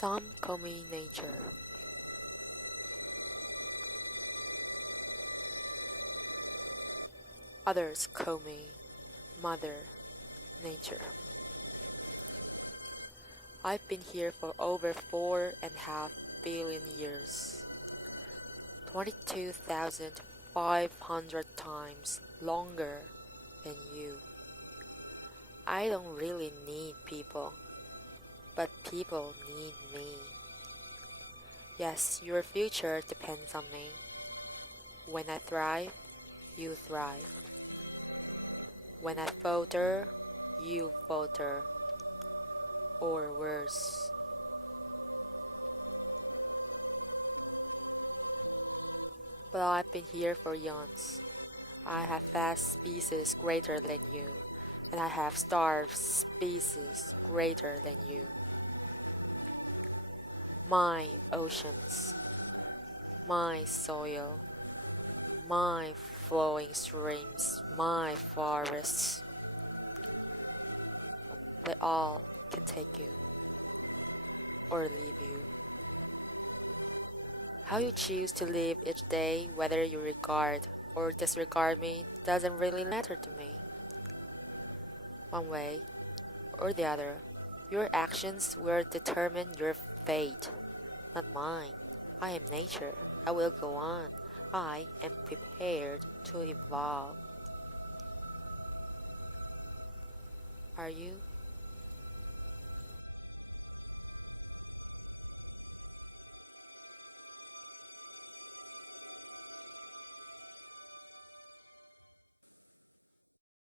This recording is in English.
Some call me nature. Others call me Mother Nature. I've been here for over 4.5 billion years, 22,500 times longer than you. I don't really need people, but people need me. Yes, your future depends on me. When I thrive, you thrive. When I falter, you falter. Or worse. But I've been here for eons. I have fed species greater than you, and I have starved species greater than you. My oceans, my soil, my flowing streams, my forests, they all can take you or leave you. How you choose to live each day, whether you regard or disregard me, doesn't really matter to me. One way or the other, your actions will determine your fate, not mine. I am nature. I will go on. I am prepared to evolve. Are you?